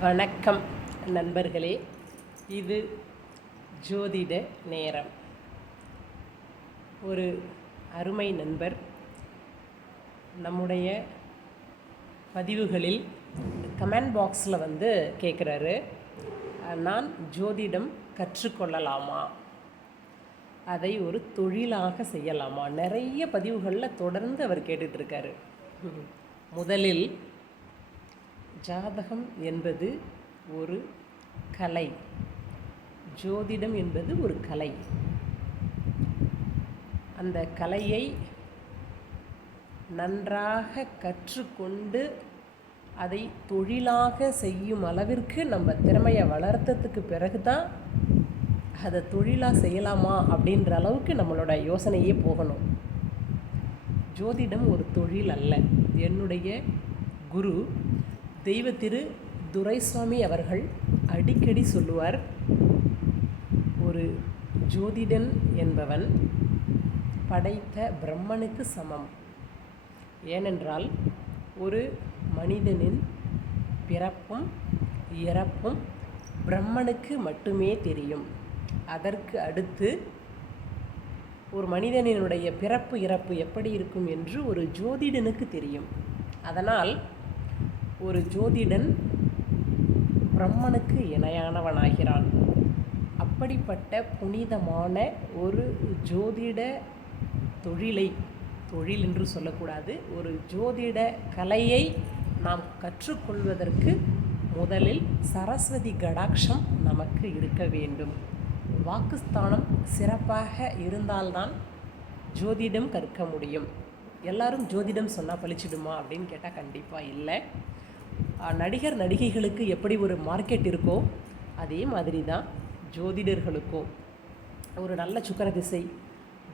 வணக்கம் நண்பர்களே. இது ஜோதிட நேரம். ஒரு அருமை நண்பர் நம்முடைய பதிவுகளில் கமெண்ட் பாக்ஸில் வந்து கேட்குறாரு நான் ஜோதிடம் கற்றுக்கொள்ளலாமா? அதை ஒரு தொழிலாக செய்யலாமா? நிறைய பதிவுகளில் தொடர்ந்து அவர் கேட்டுட்ருக்காரு முதலில் ஜாதகம் என்பது ஒரு கலை. ஜோதிடம் என்பது ஒரு கலை. அந்த கலையை நன்றாக கற்றுக்கொண்டு அதை தொழிலாக செய்யும் அளவிற்கு நம்ம திறமையை வளர்த்ததுக்கு பிறகு தான் அதை தொழிலாக செய்யலாமா அப்படின்ற அளவுக்கு நம்மளோட யோசனையே போகணும். ஜோதிடம் ஒரு தொழில் அல்ல. என்னுடைய குரு தெய்வ திரு துரைசாமி அவர்கள் அடிக்கடி சொல்லுவார் ஒரு ஜோதிடன் என்பவன் படைத்த பிரம்மனுக்கு சமம். ஏனென்றால் ஒரு மனிதனின் பிறப்பும் இறப்பும் பிரம்மனுக்கு மட்டுமே தெரியும். அதற்கு அடுத்து ஒரு மனிதனினுடைய பிறப்பு இறப்பு எப்படி இருக்கும் என்று ஒரு ஜோதிடனுக்கு தெரியும். அதனால் ஒரு ஜோதிடன் பிரம்மனுக்கு இணையானவனாகிறான். அப்படிப்பட்ட புனிதமான ஒரு ஜோதிட தொழிலை தொழில் என்று சொல்லக்கூடாது ஒரு ஜோதிட கலையை நாம் கற்றுக்கொள்வதற்கு முதலில் சரஸ்வதி கடாட்சம் நமக்கு இருக்க வேண்டும். வாக்குஸ்தானம் சிறப்பாக இருந்தால்தான் ஜோதிடம் கற்க முடியும். எல்லாரும் ஜோதிடம் சொன்னால் பழிச்சிடுமா அப்படின்னு கேட்டால் கண்டிப்பாக இல்லை. நடிகர் நடிகைகளுக்கு எப்படி ஒரு மார்க்கெட் இருக்கோ அதே மாதிரி தான் ஜோதிடர்களுக்கும் ஒரு நல்ல சுக்கர திசை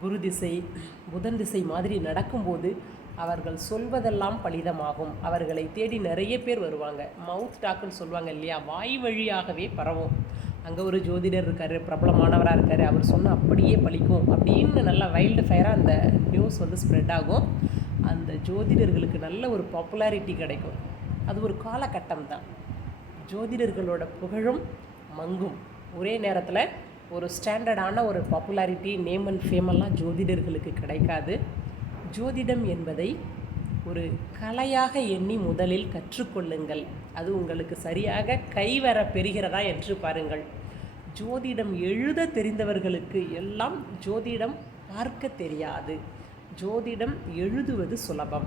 குரு திசை புதன் திசை மாதிரி நடக்கும்போது அவர்கள் சொல்வதெல்லாம் பலிதமாகும். அவர்களை தேடி நிறைய பேர் வருவாங்க. மவுத் டாக்குன்னு சொல்லுவாங்க இல்லையா? வாய் வழியாகவே பரவும். அங்கே ஒரு ஜோதிடர் இருக்கார் பிரபலமானவராக இருக்கார். அவர் சொன்ன அப்படியே பழிக்கும் அப்படின்னு நல்லா வைல்டு ஃபயராக அந்த நியூஸ் வந்து ஸ்ப்ரெட் ஆகும். அந்த ஜோதிடர்களுக்கு நல்ல ஒரு பாப்புலாரிட்டி கிடைக்கும். அது ஒரு காலகட்டம் தான் ஜோதிடர்களோட புகழும் மங்கும். ஒரே நேரத்தில் ஒரு ஸ்டாண்டர்டான ஒரு பாப்புலாரிட்டி நேம் அண்ட் ஃபேமெல்லாம் ஜோதிடர்களுக்கு கிடைக்காது. ஜோதிடம் என்பதை ஒரு கலையாக எண்ணி முதலில் கற்றுக்கொள்ளுங்கள். அது உங்களுக்கு சரியாக கைவர பெறுகிறதா என்று பாருங்கள். ஜோதிடம் எழுத தெரிந்தவர்களுக்கு எல்லாம் ஜோதிடம் பார்க்க தெரியாது. ஜோதிடம் எழுதுவது சுலபம்.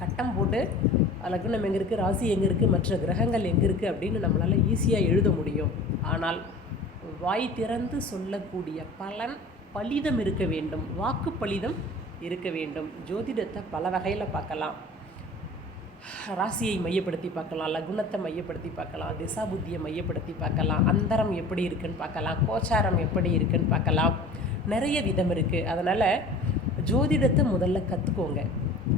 கட்டம் போட்டு லக்னம் எங்கே இருக்குது ராசி எங்கே இருக்குது மற்ற கிரகங்கள் எங்கே இருக்குது அப்படின்னு நம்மளால் ஈஸியாக எழுத முடியும். ஆனால் வாய் திறந்து சொல்லக்கூடிய பலன் பலிதம் இருக்க வேண்டும். வாக்கு பலிதம் இருக்க வேண்டும். ஜோதிடத்தை பல வகையில் பார்க்கலாம். ராசியை மையப்படுத்தி பார்க்கலாம். லகுணத்தை மையப்படுத்தி பார்க்கலாம். திசா புத்தியை மையப்படுத்தி பார்க்கலாம். அந்தரம் எப்படி இருக்குன்னு பார்க்கலாம். கோச்சாரம் எப்படி இருக்குன்னு பார்க்கலாம். நிறைய விதம் இருக்குது அதனால் ஜோதிடத்தை முதல்ல கற்றுக்கோங்க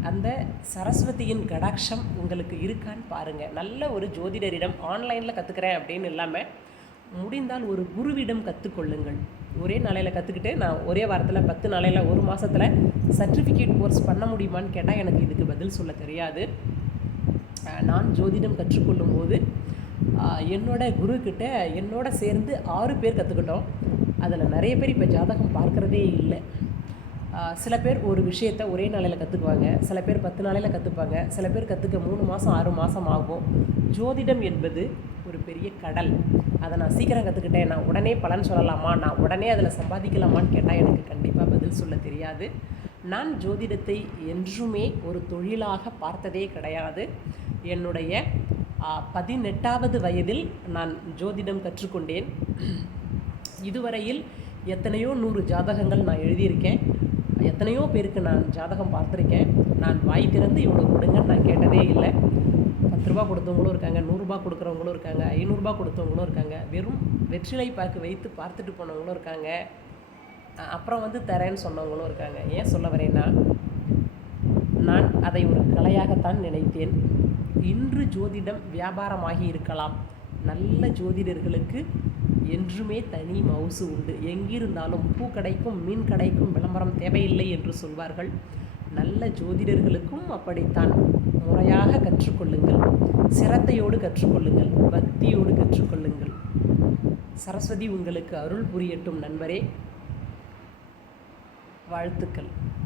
அந்த சரஸ்வதியின் கடாட்சம் உங்களுக்கு இருக்கான்னு பாருங்கள் நல்ல ஒரு ஜோதிடரிடம் ஆன்லைனில் கற்றுக்கிறேன் அப்படின்னு இல்லாமல் முடிந்தால் ஒரு குருவிடம் கற்றுக்கொள்ளுங்கள் ஒரே நாளையில் கற்றுக்கிட்டு நான் ஒரே வாரத்தில் பத்து நாளையில் ஒரு மாதத்தில் சர்டிஃபிகேட் கோர்ஸ் பண்ண முடியுமான்னு கேட்டால் எனக்கு இதுக்கு பதில் சொல்ல தெரியாது. நான் ஜோதிடம் கற்றுக்கொள்ளும் போது என்னோட குரு என்னோட சேர்ந்து ஆறு பேர் கற்றுக்கிட்டோம் அதில் நிறைய பேர் இப்போ ஜாதகம் பார்க்குறதே இல்லை. சில பேர் ஒரு விஷயத்தை ஒரே நாளையில் கற்றுக்குவாங்க சில பேர் பத்து நாளையில் கற்றுப்பாங்க சில பேர் கற்றுக்க மூணு மாதம் ஆறு மாதம் ஆகும். ஜோதிடம் என்பது ஒரு பெரிய கடல். அதை நான் சீக்கிரம் கற்றுக்கிட்டேன் நான் உடனே பலன் சொல்லலாமா? நான் உடனே அதில் சம்பாதிக்கலாமான்னு கேட்டால் எனக்கு கண்டிப்பாக பதில் சொல்ல தெரியாது. நான் ஜோதிடத்தை என்றுமே ஒரு தொழிலாக பார்த்ததே கிடையாது. என்னுடைய பதினெட்டாவது வயதில் நான் ஜோதிடம் கற்றுக்கொண்டேன். இதுவரையில் எத்தனையோ நூறு ஜாதகங்கள் நான் எழுதியிருக்கேன். எத்தனையோ பேருக்கு நான் ஜாதகம் பார்த்துருக்கேன். நான் வாய் திறந்து இவ்வளோ கொடுங்கன்னு நான் கேட்டதே இல்லை. பத்து ரூபா கொடுத்தவங்களும் இருக்காங்க நூறுரூபா கொடுக்குறவங்களும் இருக்காங்க ஐநூறுரூபா கொடுத்தவங்களும் இருக்காங்க. வெறும் வெற்றிலை பாக்கு வைத்து பார்த்துட்டு போனவங்களும் இருக்காங்க. அப்புறம் வந்து தரேன்னு சொன்னவங்களும் இருக்காங்க. ஏன் சொல்ல வரேன்னா நான் அதை ஒரு கலையாகத்தான் நினைத்தேன். இன்று ஜோதிடம் வியாபாரமாகி இருக்கலாம். நல்ல ஜோதிடர்களுக்கு என்றுமே தனி மவுசு உண்டு. எங்கிருந்தாலும் பூ கடைக்கும் மீன் கடைக்கும் விளம்பரம் தேவையில்லை என்று சொல்வார்கள். நல்ல ஜோதிடர்களுக்கும் அப்படித்தான். முறையாக கற்றுக்கொள்ளுங்கள். சிரத்தையோடு கற்றுக்கொள்ளுங்கள். பக்தியோடு கற்றுக்கொள்ளுங்கள். சரஸ்வதி உங்களுக்கு அருள் புரியட்டும் நண்பரே. வாழ்த்துக்கள்.